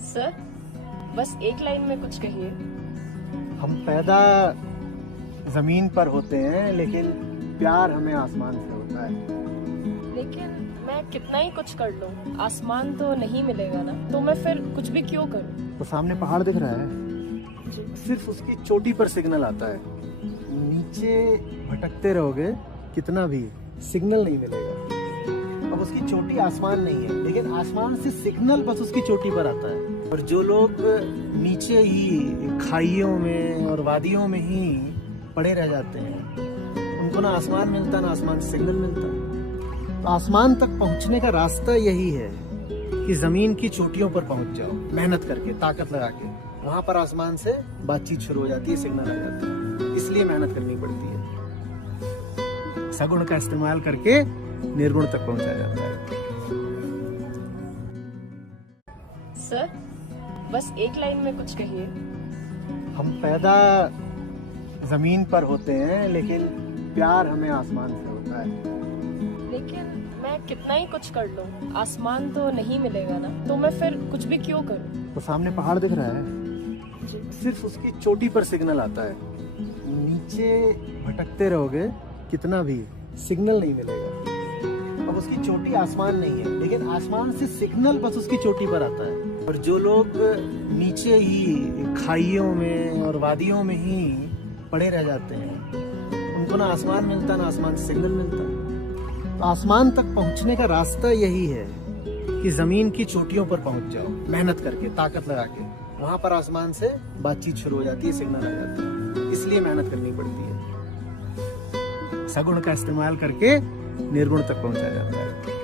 Sir, बस एक line में कुछ कहिए। हम पैदा जमीन पर होते हैं, लेकिन प्यार हमें आसमान से होता है। लेकिन मैं कितना ही कुछ कर लूं, आसमान तो नहीं मिलेगा ना, तो मैं फिर कुछ भी क्यों करूं? तो सामने पहाड़ दिख रहा है, सिर्फ उसकी चोटी पर सिग्नल आता है। नीचे भटकते रहोगे कितना भी, सिग्नल नहीं मिलेगा। अब उसकी चोटी आसमान नहीं है, लेकिन आसमान से सिग्नल बस उसकी चोटी पर आता है। और जो लोग नीचे ही खाइयों में और वादियों में ही पड़े रह जाते हैं, उनको ना आसमान मिलता ना आसमान से सिग्नल मिलता। तो आसमान तक पहुंचने का रास्ता यही है कि जमीन की चोटियों पर पहुंच जाओ, मेहनत करके, ताकत लगा के। वहां पर आसमान से बातचीत शुरू हो जाती है, सिग्नल आ जाता है। इसलिए मेहनत करनी पड़ती है। सगुण का इस्तेमाल करके निर्गुण तक पहुंचा जाता है। सर, बस एक लाइन में कुछ कहिए। हम पैदा जमीन पर होते हैं, लेकिन प्यार हमें आसमान से होता है। लेकिन मैं कितना ही कुछ कर लूं, आसमान तो नहीं मिलेगा ना, तो मैं फिर कुछ भी क्यों करूं? तो सामने पहाड़ दिख रहा है, सिर्फ उसकी चोटी पर सिग्नल आता है। नीचे भटकते रहोगे कितना भी, सिग्नल नहीं मिलेगा। अब उसकी चोटी आसमान नहीं है, लेकिन आसमान से सिग्नल बस उसकी चोटी पर आता है। और जो लोग नीचे ही खाइयों में और वादियों में ही पड़े रह जाते हैं, उनको ना आसमान मिलता ना आसमान से सिग्नल मिलता। तो आसमान तक पहुंचने का रास्ता यही है कि जमीन की चोटियों पर पहुंच जाओ, मेहनत करके, ताकत लगा के। वहां पर आसमान से बातचीत शुरू हो जाती है, सिग्नल आ जाता है। इसलिए मेहनत करनी पड़ती है। सगुण का इस्तेमाल करके निर्गुण तक पहुंचा जाता है।